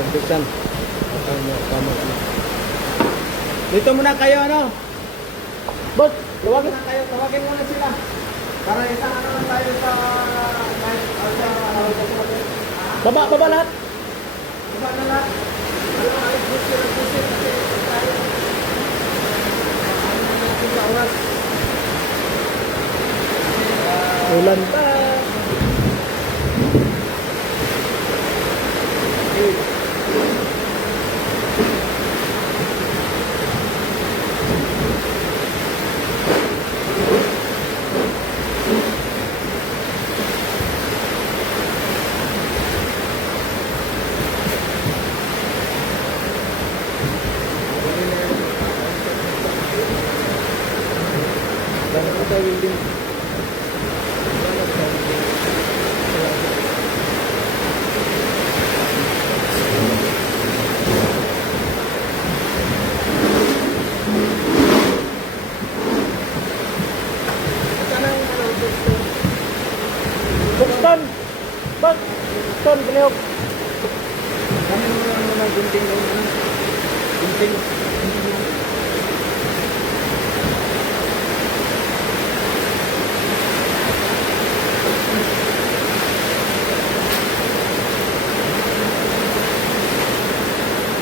Sumpisan. Dito muna kayo, ano? Boss, tawagin na kayo. Tawagin muna sila. Para isang ano lang tayo sa... Baba lahat. Baba na lahat. Ulan pa. Buxton! Buxton, pinihok! Kami mga gunting daw na. Gunting.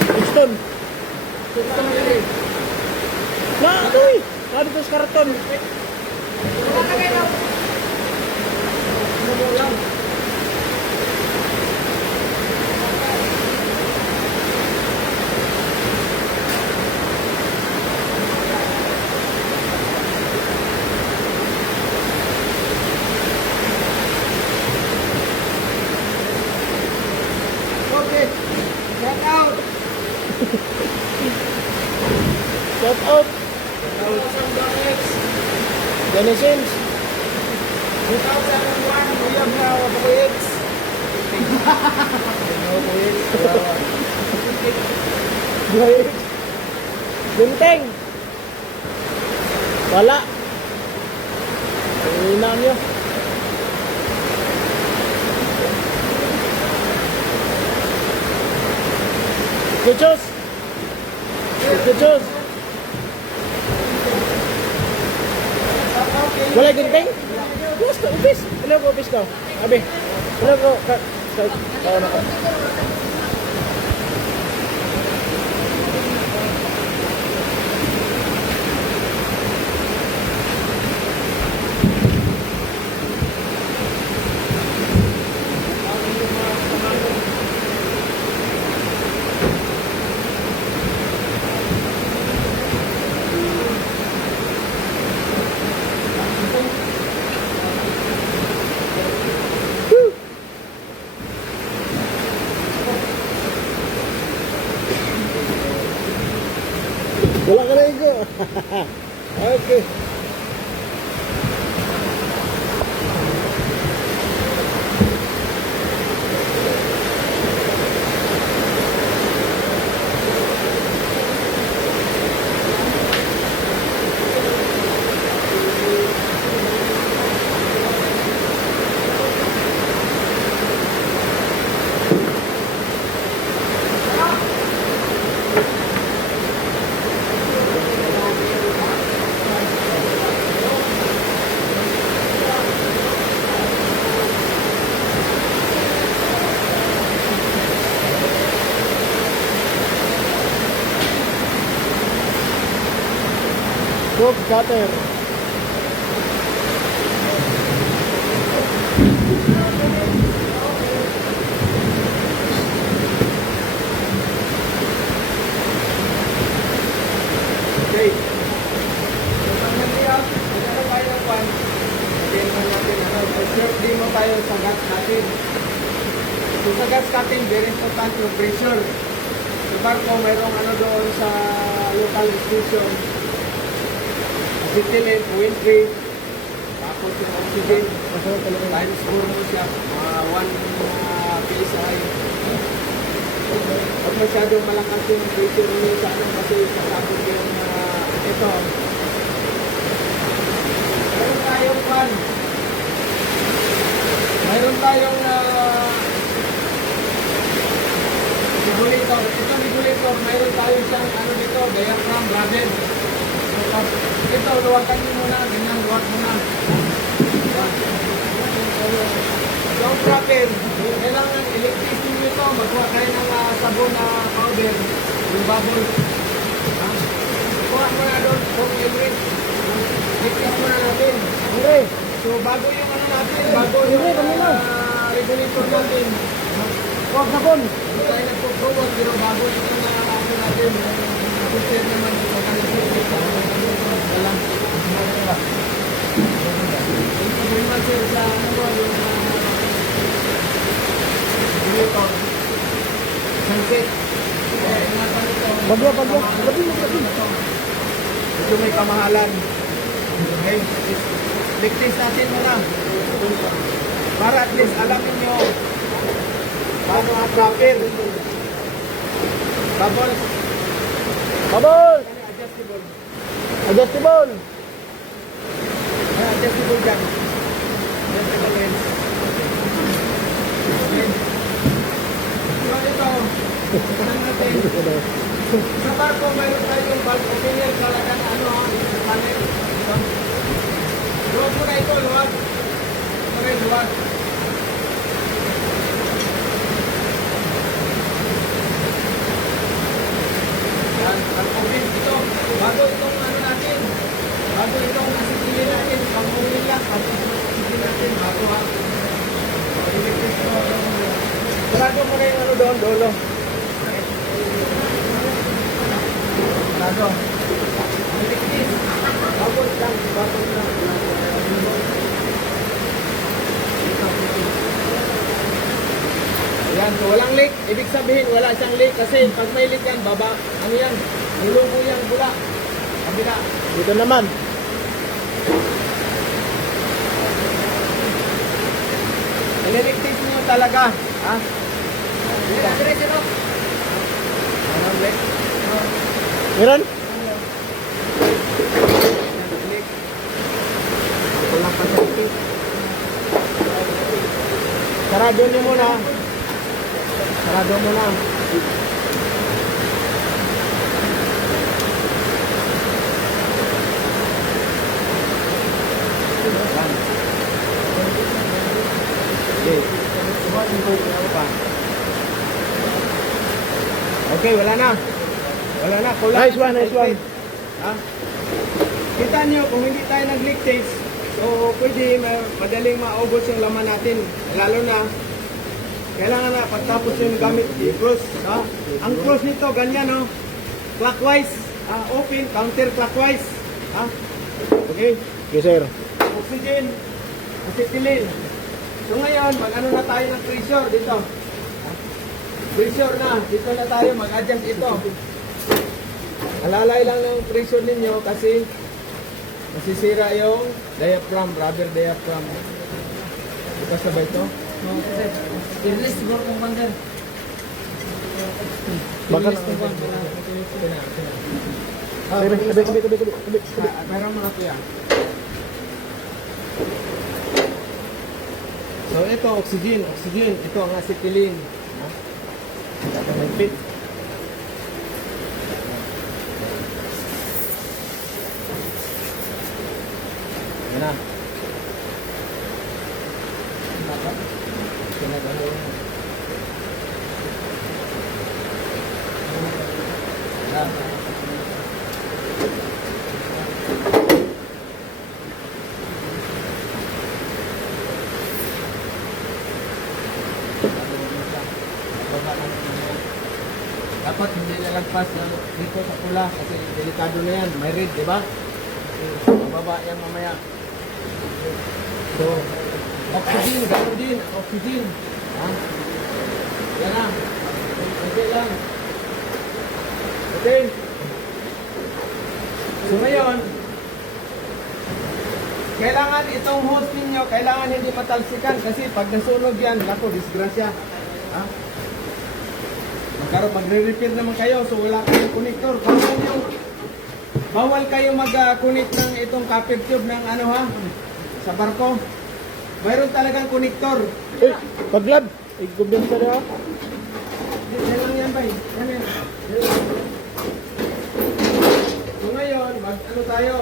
Buxton! Buxton na yun eh. Ito eh! Dito sa karaton. Lang. Okay. Shout out. Shout out. Genesis. 2001, we have now Kuwaits. Kuwaits. Gunting. Wala. Hina nyo. Kuchos. Kuchos. Wala gunting? Gusto, upis. Ano ko upis ka? Abi. Ano ko na ko. Wala ka na ito. Okay. Rope cutter. Okay. Demo tayo sa gas natin. So sa gas natin, very important yung pressure. Sa barko, mayroong ano doon sa local station. Acetylene, windbreak, tapos yung oxygen, times 4 mo siya, 1 PSI. At masyadong malakas yung pressure niyo sa ano kasi sasabot yung ito. Mayroon tayong luwakan niyo muna, ganyan, luwag muna. Yung proper, kailangan electricity nyo ito, magkuha kayo ng sabon na powder, yung bubble. Ha? Kuha mo na doon, kung i-mix. Mix muna natin. Okay. So bago yung ano natin, bago yung regulator natin. Huwag na kon. Hindi tayo nagpo-promote, pero bago yung ano natin, share naman yung magkakalit. Wala. Thank you very much sir sa ano yung regulator. Sunset. Kaya ingatan ito. Bagyo. Ito may kamahalan. Okay. Ligtis natin muna. Para at least alam niyo paano ang proper. Bubble. Bubble. Adjustable. Adjustable. Adjustable dyan. Adjustable lens. Okay. So ito, tanong natin. Sa barko, mayroon tayong valve opener talagang ano, sa panel. Luwag mo na ito, luwag. Ito rin, luwag. Yan, ang open ito. Bago itong ano natin, bago itong nasikili natin, pang-uwi lang, bago itong nasikili natin, bago ha. Electric ito. Sarado mo na yung ano doon, dolo. Sarado. Electric. Bago lang, bago lang. Ayan, so walang leak. Ibig sabihin, wala siyang leak kasi pag may leak yan, baba, ano yan, nulubo yan, bula. Kabila. Dito naman. Electric nyo talaga. Ha? Walang leak. Meron? Leak. Walang pasakit. Sarado niyo muna. Sarado muna. Okay, wala na. Wala na. Kulang. Nice one. Ha? Kita nyo, kung hindi tayo nag-leak test, so pwede madaling maubos yung laman natin. Lalo na, kailangan na pagtapos yung gamit i-cross. Ha? Ang cross nito, ganyan, no? Clockwise. Open, counterclockwise. Ha? Okay? Yes, sir. Oxygen, acetylene. So ngayon, mag-ano na tayo ng pressure dito. Pressure na. Dito na tayo mag-adjust ito. Alalay lang ng pressure ninyo kasi masisira yung diaphragm, rubber diaphragm. Ito sabay ito. Release siguro kung banggan. Bakit? Kabi. Meron mo na ito yan. So ito, oxygen. Ito ang acetylene. Ito ang fit. Yan na. Pinagano. Yan. Dapat hindi nalagpas dito sa pula kasi delikado na yan. May red, di ba? Mababa yan mamaya. So, oxygen, gano'n din. Oxygen. Ha? Yan na. Okay lang. Okay. So ngayon, kailangan itong hose ninyo, kailangan hindi matalsikan kasi pag nasunog yan, lako, disgrasya. Ha? Magre-repair naman kayo, so wala kayong connector. Bawal kayo mag-connect ng itong copper tube ng ano ha, sa barko. Mayroon talagang connector. Paglab. Igubin ka na. Yan lang yan ba? Yan yan. So ngayon, mag-ano tayo?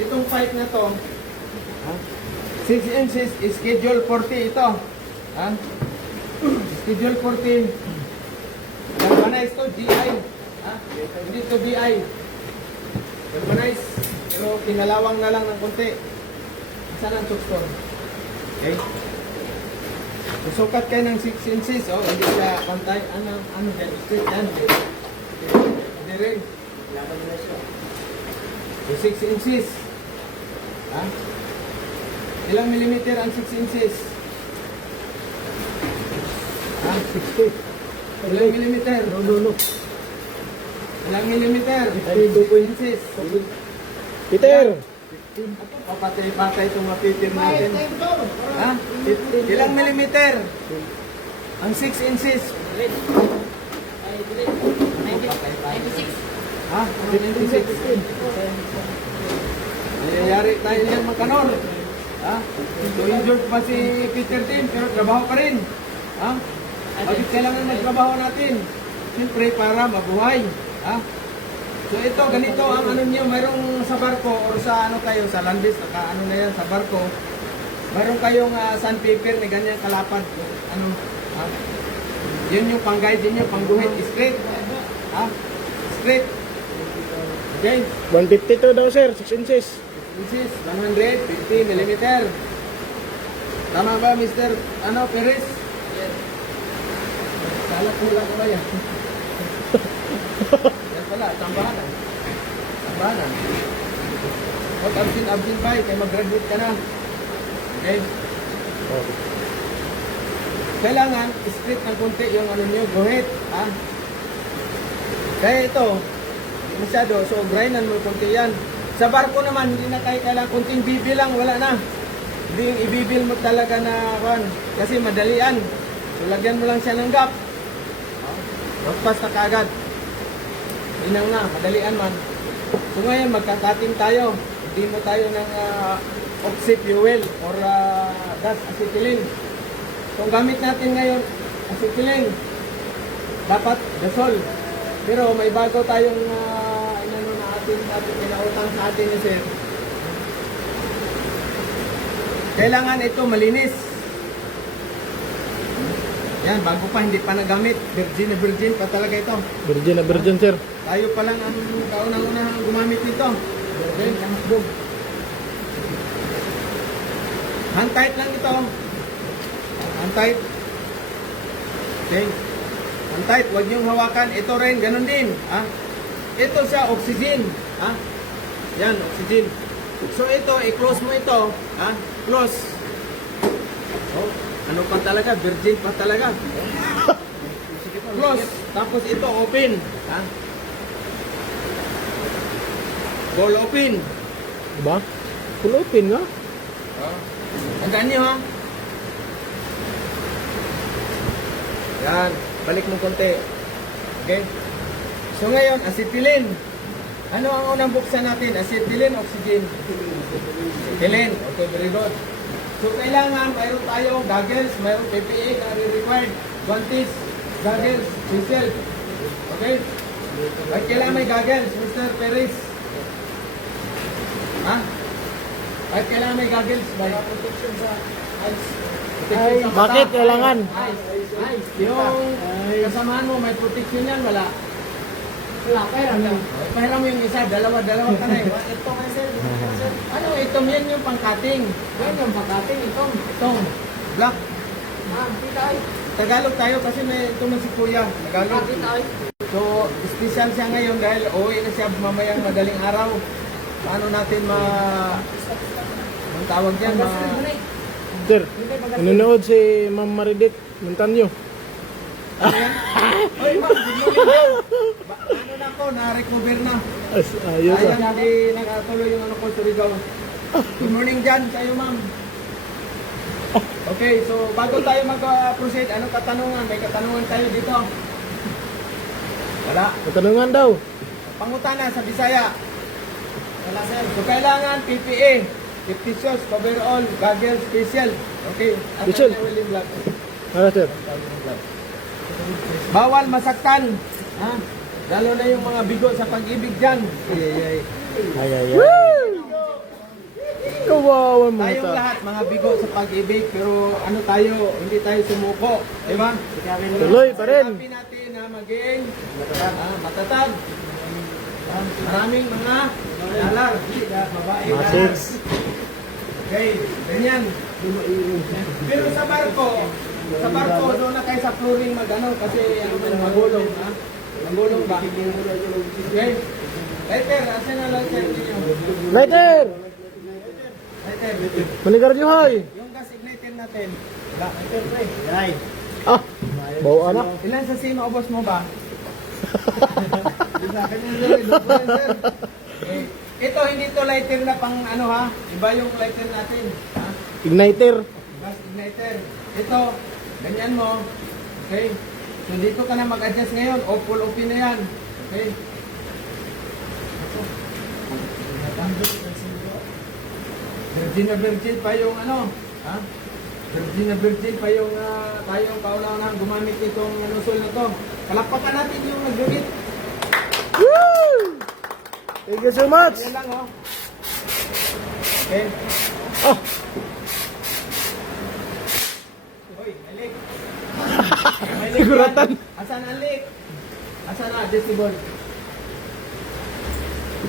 itong pipe na to, 6 inches, schedule 40 ito. Ha? Schedule 40. Galvanize to GI. Ha? Hindi to DI. Galvanize. Pero pinalawang na lang ng konti. Saan ang tukston? Okay. Susukat kayo ng 6 inches. Oh, hindi siya pantay. Ano dyan? Straight yan. Hindi rin. Laban na siya. So 6 inches. Ha? Ilang millimeter ang 6 inches? Ha? 60. Ilang millimeter? No. Ilang millimeter? 2 inches. Peter! O patay itong mapitir natin. Ha? Ilang millimeter? Ang 6 inches. Ay, delete. 96. Ha? 96. Nangyayari tayo niyan magkanor. Ha? So injured pa si Peter Tim pero trabaho pa rin. Ha? Bakit kailangan magtrabaho natin? Siyempre para mabuhay. Ha? So ito, ganito ang ano niyo, mayroong sa barko or sa ano kayo, sa landis, ano na yan, sa barko. Mayroong kayong sandpaper na ganyan kalapad. Ano? Ha? Yun yung pang-guide, yun yung pang-guhit. Straight. Ha? Straight. Okay? 152 daw sir, 6 inches. This is 150 millimeter. Tama ba, Mr. Perez? Yes. Kala pula ko ba yan? Yan pala, tambahan. Tambahan. Huwag absin pa, kaya mag-graduate ka na. Okay? Kailangan, straight ng konti yung ano nyo, guhit. Ha? Kaya ito, hindi masyado, so grindan mo konti yan. Sa barko naman, hindi na kayo kailangan, kunting bibil lang, wala na. Hindi yung ibibil mo talaga na, kasi madalian. So lagyan mo lang siya ng gap. Magpas na kagad. Inang na, madalian man. So ngayon, magkakating tayo. Hindi mo tayo ng oxy fuel or gas acetylene. So ang gamit natin ngayon, acetylene. Dapat gasol. Pero may bago tayong inano na atin pinautang sa atin ni sir. Kailangan ito malinis. Yan, bago pa, hindi pa nagamit. Virgin na virgin pa talaga ito. Virgin na virgin sir. Tayo pa lang ang kaunang-unang gumamit nito. Okay, kamasbog. Hand tight lang ito. Hand tight. Okay. Hand tight, huwag niyong hawakan. Ito rin, ganun din. Ha? Ito siya, oxygen. Ha? Yan, oxygen. So ito, i-close mo ito. Ha? Close. Oh, ano pa talaga? Virgin pa talaga. Close. Tapos ito, open. Ha? Ball open. Diba? Full open nga. Tandaan niyo ha. Yan. Balik mo konti. Okay? So ngayon, acetylene. Ano ang unang buksan natin? Acetylene, oxygen? Acetylene. Okay, very good. So kailangan, mayroon tayong goggles, mayroon PPE na required. Guantes, goggles, whistle. Okay? At kailangan may goggles, Mr. Perez. Ha? At kailangan may goggles ba? Protection sa eyes. Ay, bakit kailangan? Eyes. Yung kasamahan mo, may protection yan, wala. Wala, pairam lang. Pairam mo yung isa, dalawa ka na eh. Ito nga sir. Ano, itong yan yung pang-cutting. Yan yung pang-cutting, itong. Black. Pitay. Tagalog tayo kasi may itong si Kuya. Tagalog. Pitay. So, special siya ngayon dahil uwi na siya mamayang madaling araw. Paano natin ang tawag dyan? Sir, nanonood si Ma'am Maridit Montaño. Oy, ma'am, good morning. Ano na ako, na-recover na. Ayos Ayan, ah. hindi nagatuloy yung ano ko, Surigao. Good morning dyan sa iyo, ma'am. Okay, so bago tayo mag-proceed, anong katanungan? May katanungan tayo dito? Wala. Katanungan daw. Pangutana sa Bisaya. Wala, sir. So kailangan PPE, 50 shots, coverall, goggles, facial. Okay. At Facial. William Black. Ano sir? Bawal masaktan. Ha? Lalo na yung mga bigo sa pag-ibig dyan. Ay. Ay, ay, ay. Kawawa mo Tayong ito. lahat mga bigo sa pag-ibig pero ano tayo, hindi tayo sumuko, di ba? Tuloy pa rin. Sabi natin na maging matatag. Maraming mga dalar, babae na. Masits. Okay, ganyan. Pero sa barko doon na kayo sa flooring magano kasi ano man magulong, ha? Magulong ba? Okay. Later, asan na lang sir ninyo? Lighter! Later. Manigaryo hay! Yung gas igniter natin. Wala, later pre. Yay. Ah! Bawa na. Ilan sa sino ubos mo ba? Isa, ganyan sir, doon sir. Okay. Ito, hindi to lighter na pang ano ha. Iba yung lighter natin. Ha? Igniter. Gas igniter. Ito, ganyan mo. Okay? So dito ka na mag-adjust ngayon. O full open na yan. Okay? Virgin na virgin pa yung ano. Ha? Virgin na virgin pa yung tayong kauna-unahang gumamit itong lusol na to. Kalakpakan natin yung nag-unit. Woo! Thank you so much! Yan lang oh. Okay. Oh! Hoy, may leak. May leak Siguratan. yan. Asan ang leak? Asan ang adjustable?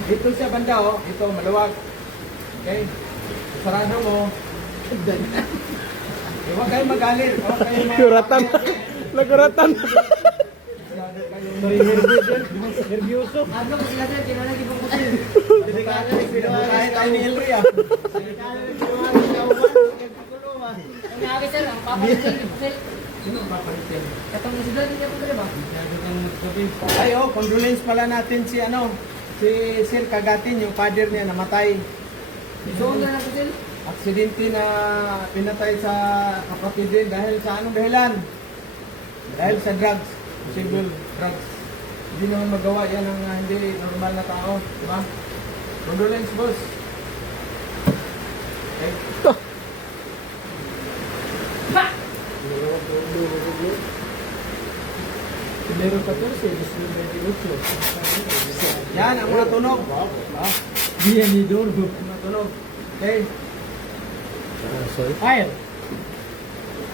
Dito siya banda oh. Ito, maluwag. Okay. Sarado mo. Huwag kayong magalit. Huwag kayong Kuratan. Naguratan. nervyoso. Ano ko sila sir, kinalagi pang kusil. Kahit tayo ni Elry ah. Ang nakakit sir, ang papalitin ni kusil. Sino ang papalitin? Katong sila niya po ba? Ay oh, condolence pala natin si ano, si Sir Kagatin, yung father niya namatay. So, ang na kusil? Aksidente na pinatay sa kapatid din dahil sa anong dahilan? Dahil sa drugs, possible drugs. Hindi naman magawa yan ng hindi normal na tao, di ba? Condolence boss. Okay. Enero 14, 2028. Yan ang mga tunog. Diyan ni Dorgo. Mga tunog. Okay. Fire.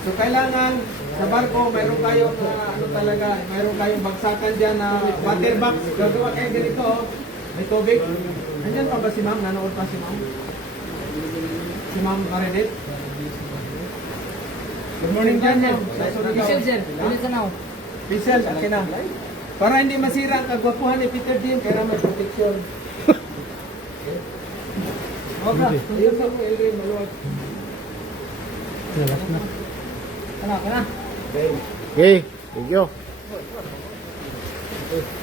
So kailangan sa barko mayroon kayong ano talaga, mayroon kayong bagsakan diyan na water box. Gagawa kayo ganito, oh. May tubig. Nandiyan pa ba si ma'am? Nanood pa si ma'am? Si ma'am Maridit? Good morning dyan, ma'am. Michelle sir, ulit sa now. Pisel, akin na. Para hindi masira ang kagwapuhan ni Peter Dean, kaya may protection. Okay. Ayun sa mga ilgay, maluwag. Nalas na. Ano, kana? Okay. Okay, thank you.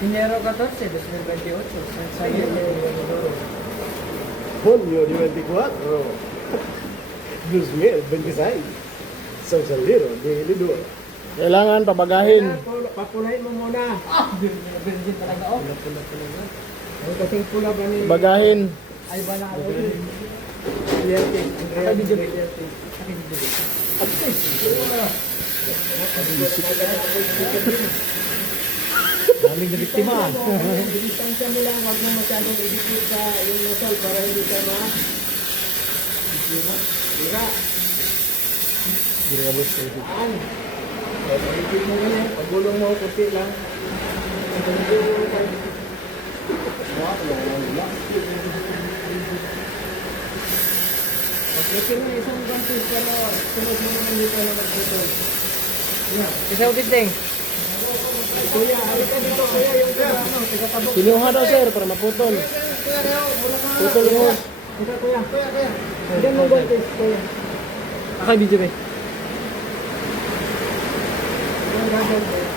Enero 14, 2028. Sa iyo. Junio de 24, 2026, San Salero de Lidor. Kailangan pabagahin. Papulahin mo muna. Virgin talaga oh. Ay, kasing pula ba ni... Bagahin. Ay ba na ako? Realty. Sa video ba? Daming na biktima. Distansya mo lang, huwag mo masyadong idikit sa yung nosal para hindi ka ma... Mira. Aan. Idikit mo ganyan. Pagulong mo, kunti lang. Pagkiti mo isang gantis pero sunod mo naman dito na magputol. Yeah. Isa ulit ding. Kuya, halika dito kuya yung ano, tigatabok. Sinuha daw sir para maputol. Putol mo. Kuya, kuya. Kuya. Diyan mo gantis, kuya. Akay video ba? Yung gantis, kuya.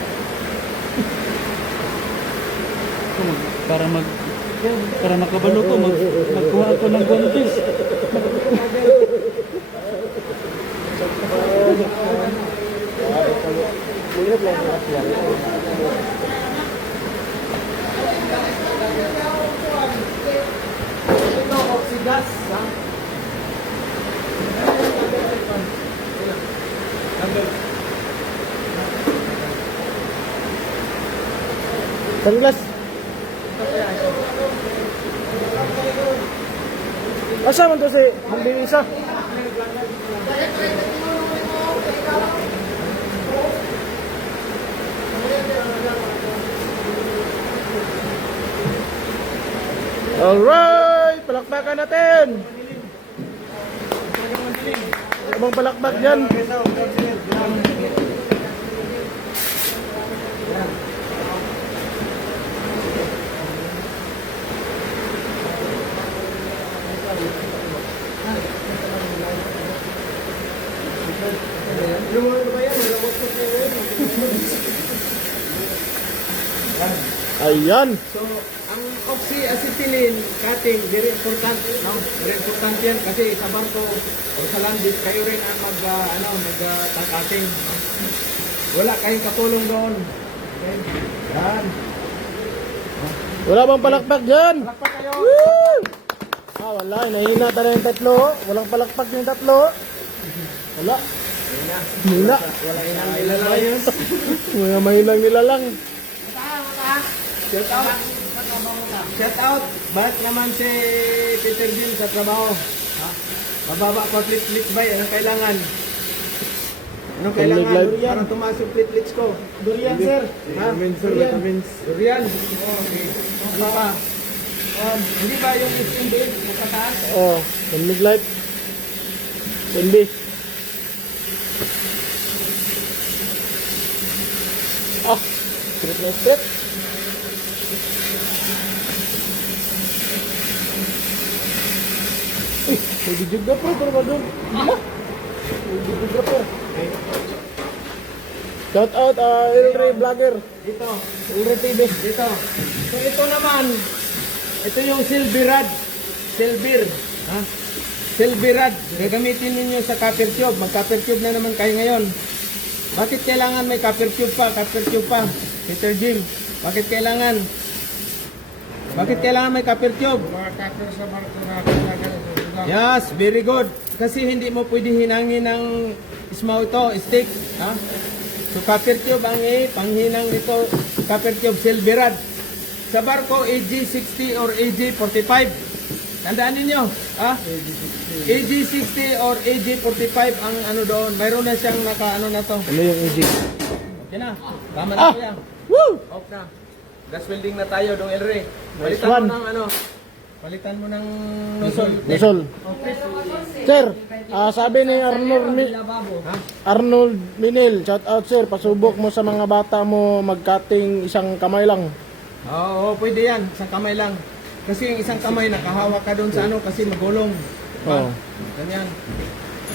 Para makabalo ko, magkuha ako ng guantes. Ito, oxidas, ha? Sunglass. Ito kaya ito. Asa man to si Hindi isa? Alright! Palakpakan natin! Abang palakpak dyan. Ayan. So, ang oxyacetylene cutting, very important, no? Very important yan kasi sa barko o sa landis, kayo rin ang mag-cutting. No? Wala kayong katulong doon. Okay? Yan. Wala bang palakpak dyan? Palakpak kayo. Woo! Ah, wala. Nahina talaga yung tatlo. Walang palakpak yung tatlo. Wala. Hina. Wala inang ilalayos. Mga mahinang nila lang. Shout out. Shout out. Ba't naman si Peter Jim sa trabaho? Ha? Mababa pa platelets ba? Anong kailangan? Anong kailangan? Durian. Para tumaas yung platelets ko. Durian, sir. Ha? Vitamins, sir. Durian. Vitamins. Durian. Okay. Ano pa? Hindi ba yung SMB? Magkataas? Oh, Mid Light. Hindi. Ah, straight na straight. Pwede juga po, pero ba doon? Pwede juga po. Shout out, Ilre Vlogger. Dito. Ilre TV. Dito. So ito naman, ito yung Silvirad. Silvir. Ha? Silvirad. Gagamitin ninyo sa copper tube. Mag-copper tube na naman kayo ngayon. Bakit kailangan may copper tube pa? Copper tube pa. Peter Jim. Bakit kailangan? Bakit kailangan may copper tube? Yes, very good. Kasi hindi mo pwede hinangin ng ismaw ito, stick. Ha? So copper tube ang panghinang nito, copper tube Silvirad. Sa barko, AG60 or AG45. Tandaan ninyo, ha? AG60 or AG45 ang ano doon. Mayroon na siyang naka-ano na to. Ano yung EG? Okay na. Tama na kuya. Woo! Off na. Gas welding na tayo, Dong Elre. Nice Palitan one. mo ng ano. Palitan mo ng nozzle. Lusol. Sir, sabi ni Ha? Arnold Minil, shout out sir, pasubok mo sa mga bata mo mag-cutting isang kamay lang. Oo, pwede yan. Isang kamay lang. Kasi yung isang kamay nakahawak ka doon sa ano kasi magulong. Oo. Ganyan.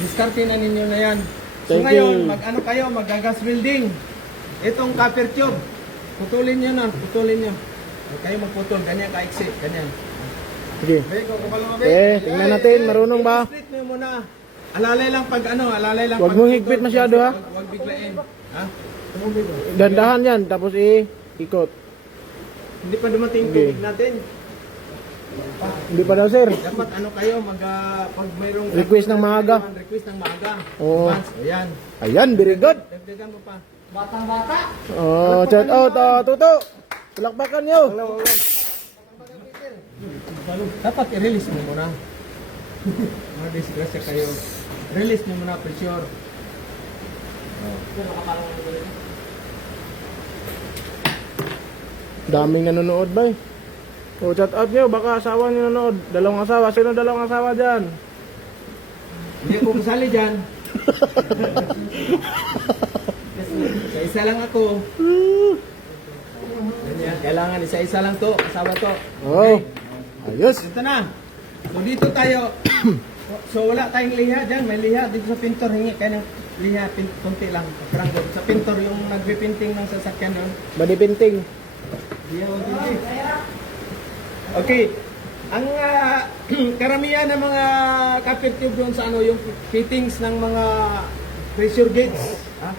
Diskarte na ninyo na yan. So Thank ngayon, you. mag-ano kayo, mag-gas welding. Itong copper tube. Putulin nyo na, putulin nyo. Huwag kayo magputol, ganyan ka-exit, ganyan. Sige. Beko, kapal mga Tingnan natin, marunong ba? I-split mo muna. Alalay lang pag ano, alalay lang Huwag pag mong higpit masyado, ha? Huwag biglain. Ha? Dandahan yan, tapos ikot. Hindi pa dumating Okay. tubig natin. Hindi pa daw sir. Dapat ano kayo, pag mayroong Request ng maaga. Request ng maaga. Oo. Advance, ayan. Ayan, very good. Dagdagan mo pa. Batang-bata. Oh, shout out, Tuto. Palakpakan nyo. Dapat i-release mo muna. Madisgrasya kayo. Release nyo muna, pressure. Daming nanonood ba eh. Oh, shout out nyo, baka asawa nyo nanonood. Dalawang asawa. Sino dalawang asawa dyan? Hindi ko kasali dyan. Sa isa lang ako. Ganyan. Kailangan isa-isa lang to. Asawa to. Oh, ayos. Ito na. So dito tayo. So wala tayong liha dyan. May liha dito sa pintor. Hingi kayo ng liha. Kunti lang. Karanggol. Sa pintor yung nagpipinting ng sasakyan yun. Body painting. Okay. Ang karamihan ng mga copper tube doon sa ano, yung fittings ng mga pressure gauge. Ha?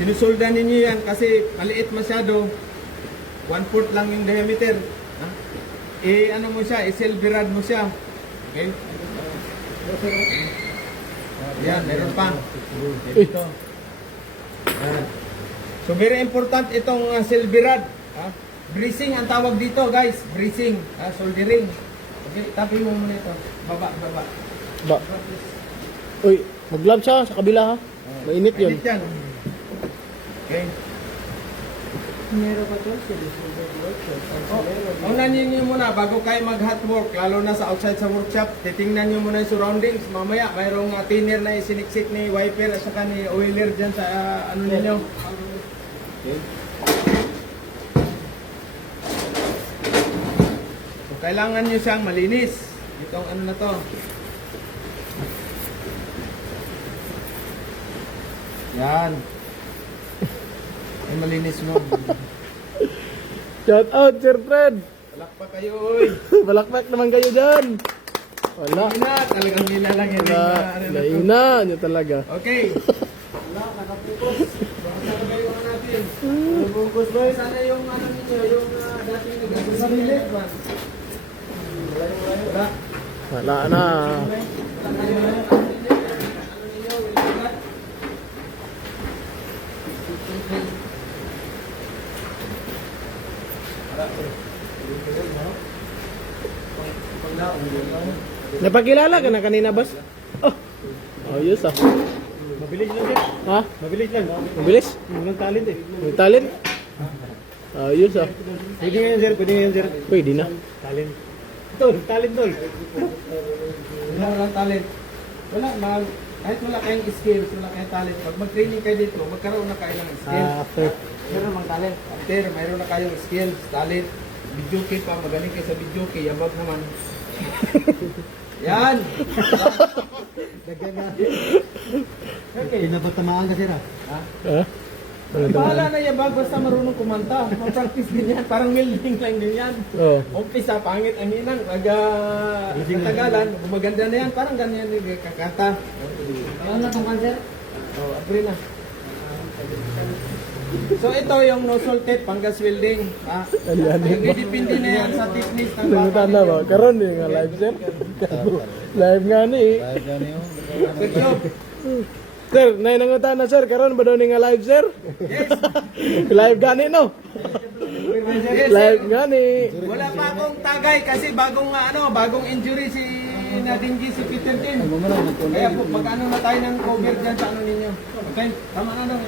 Sinusoldan ninyo yan kasi maliit masyado. 1/4 lang yung diameter. Ha? Ano mo siya, i-silverad mo siya. Okay? Yan, meron pa. Ito. Yan. So very important itong silverad. Ha? Bracing ang tawag dito guys. Bracing. Soldering. Okay, tapi mo muna ito. Baba. Ba. Uy, mag-glove siya sa kabila ha. Mainit yun. Edit yan. Okay. Meron pa to, Unahin niyo muna bago kayo mag-hot work, lalo na sa outside sa workshop, titingnan niyo muna yung surroundings. Mamaya, mayroong thinner na isiniksik ni wiper at saka ni oiler dyan sa ano ninyo. Okay. So, kailangan niyo siyang malinis. Itong ano na to. Yan. Ay, malinis mo. Shout out, Sir Fred. Palakpak kayo, oy. Balakpak naman kayo dyan. Wala. Hina, talagang hina lang yun. Wala. Laina nyo talaga. Okay. Wala, nakapokus. Baka sana kayo ano natin. Nakapokus ba? Sana yung ano ninyo, yung dating nag-sarili. Wala. Wala na. Napakilala ka na kanina, boss? Oh, ayos ah. Mabilis lang sir. Ha? Mabilis lang. Mabilis? Walang talent eh. May talent? Ayos ah. Pwede nga yan sir, pwede nga yan sir. Pwede na. Talent. Tol, talent tol. Walang talent. Wala, kahit wala kayong skills, wala kayong talent. Pag mag-training kayo dito, magkaroon na kayo ng skills. After. Meron mang talent. After, mayroon na kayong skills, talent. Videoke pa, magaling kayo sa videoke, yabag naman. Yan! Dagdag na. Okay, napatamaan ka sir ah. Ha? Ha? Ano to? Bahala na yabag, basta marunong kumanta. Mag-practice din yan, parang melding lang din yan. Oh. Umpisa, pangit ang inang. Katagalan, gumaganda na yan, parang ganyan din kakata. Ayun na tungkol sir. Oh, agree na. So ito yung no-sol tape, panggas welding. Ha? Ayan, Nagdidepende na yan sa thickness ng nangutan na ba? Karon eh, nga live sir. Live nga ni. Pero, Sir, nangutan na sir. Karon ba daw ni nga live sir? yes, Live gani no? yes, Live gani. wala pa akong tagay kasi bagong injury si Nadinggi si Peter Tin. Kaya po, mag-ano na tayo ng cover dyan sa ano ninyo. Okay? Tama na lang.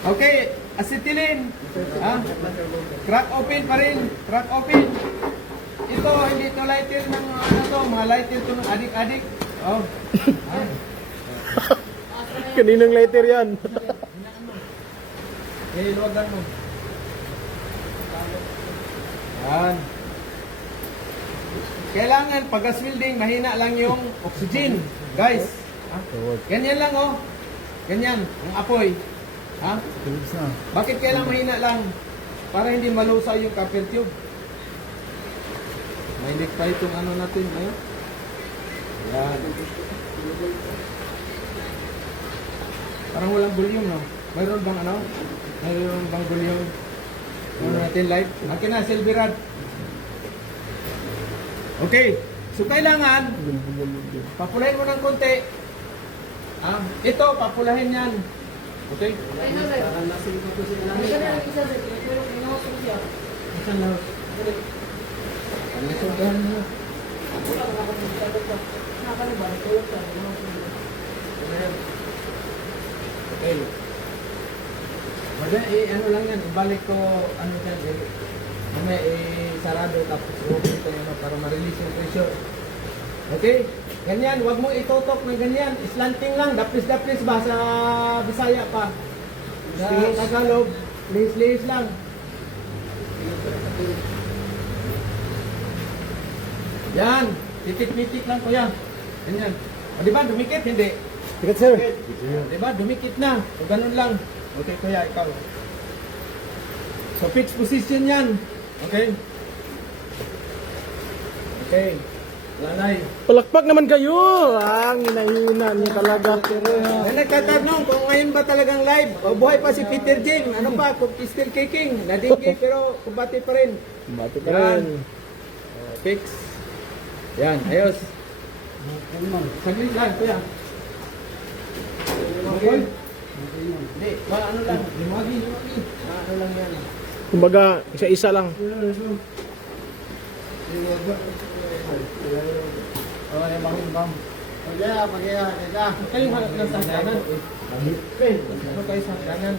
Okay, acetylene. Ha? Crack open pa rin. Crack open. Ito, hindi to lighter ng ano to. Mga lighter to ng adik-adik. Oh. Ha? Kaninang lighter yan? Eh, luwagan mo. Yan. Kailangan pag gas welding, mahina lang yung oxygen. Guys. Ha? Ganyan lang oh. Ganyan, ang apoy. Ha? Bakit kailangan mahina lang? Para hindi malusaw yung copper tube. May leak pa itong ano natin ngayon. Yan. Parang walang volume, no? Mayroon bang ano? Mayroon bang volume? Ano natin live? Akin na, silver rod. Okay. So, kailangan papulahin mo ng konti. Ah, ito, papulahin yan. Okay? Ayun na sir. Ayun na yung isa sir. Pero inahusog siya. Saan na? Ano sobrahan mo? Wala ko nakapagsagot ka. Nakakaliba, natulog ka. Okay. Mamaya, ano lang yan, ibalik ko, ano dyan, mamaya, sarado, tapos open ko yun, para ma-release yung pressure. Okay? Ganyan, wag mo itutok ng ganyan, slanting lang, daplis-daplis ba sa Bisaya pa. Sa Tagalog, lihis-lihis lang. Yan, titik-titik lang kuya. Ganyan. O diba, dumikit, hindi? Tikat sir. Diba, dumikit na. O ganun lang. Okay, kuya, ikaw. So, fixed position yan. Okay? Okay. Lanay. Palakpak naman kayo. Ang hinahina niya talaga. May nagtatanong kung ngayon ba talagang live. O buhay pa si Peter Jim. Ano pa, kung still kicking. Nadinggi, pero kumbati pa rin. Bati ka Yan. rin. Fix. Yan, ayos. Saglit lang, kuya. Okay. Hindi, ano lang. Limagi. Ano lang yan. Kumbaga, isa-isa lang. Oh, yung mahimbang. Kayo hanap ng sangkanan. Ano kayo sa kanan?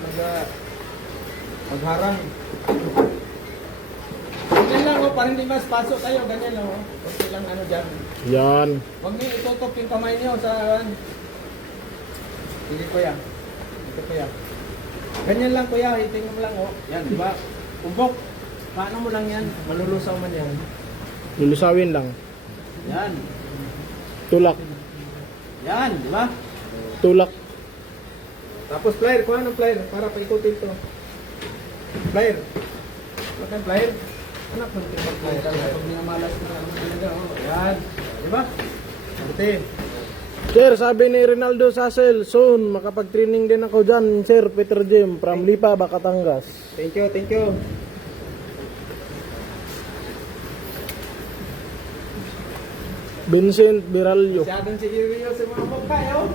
Magharang. Ganyan lang oh, parang hindi mas pasok kayo. Ganyan lang oh. Okay lang ano dyan. Yan. Huwag niyo itutok yung kamay niyo sa... Sige kuya. Ito kuya. Ganyan lang kuya, hiting mo lang oh. Yan, di ba? Umbok. Paano mo lang yan? Malulusaw man yan. Lulusawin lang. Yan. Tulak. Yan, di ba? Tulak. Tapos plier, kuha ng plier para paikutin to. Plier. Bakit plier? Anak mo ito plier. Pag minamalas na ano talaga. Oh. Yan. Di ba? Buti. Sir, sabi ni Rinaldo Sasel, soon makapag-training din ako dyan, Sir Peter Jim, from Lipa, Batangas. Thank you, thank you. Vincent Biralyo. Masyadong sigiriyo sa mga babae, oh.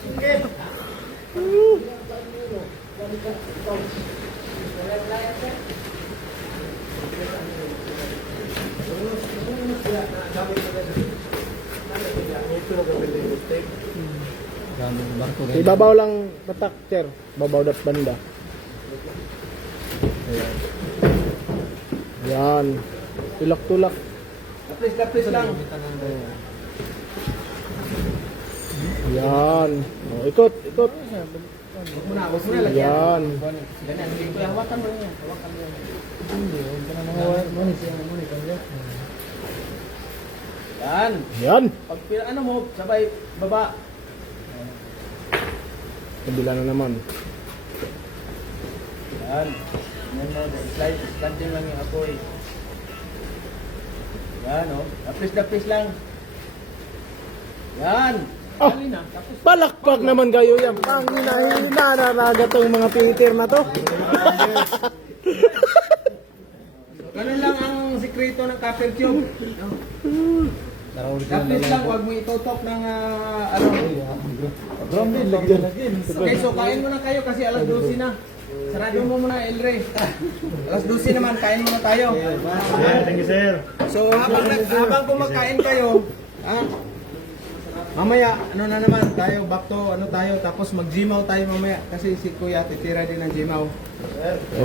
Sige. Ibabaw lang patak, Sir. Babaw dat banda. Yan. Tulak-tulak. Lapis lang. Yan. Oh, ikot, ikot. Huwag mo na lagyan. Yan. Ganyan, hindi ko hawakan mo yan. Hawakan mo yan. Yan. Yan. Pag ano mo, sabay baba. Kabila na naman. Yan. Yan mo, sliding lang yung apoy. Yan oh. Lapis lang. Yan. Oh, Dali na. Tapos palakpak naman kayo yan. Pangina-hina naraga tong mga Peter na to. ganun lang ang sikreto ng copper tube. Lapis lang, huwag mo itutok ng ano. Okay, so kain muna kayo kasi alas 12 na. Sarado mo muna, Elre. Alas 12 naman, kain muna tayo. Thank you, sir. So habang kumakain kayo, mamaya, ano na naman tayo, back to ano tayo, tapos mag-gymaw tayo mamaya kasi si Kuya titira din ng gymaw.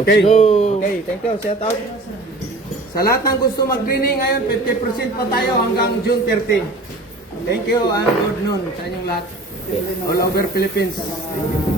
Okay. Let's go. Okay, thank you. Shout out. Sa lahat ng gusto mag-training ngayon, 50% pa tayo hanggang June 30. Thank you and good noon sa inyong lahat. All over Philippines. Thank you.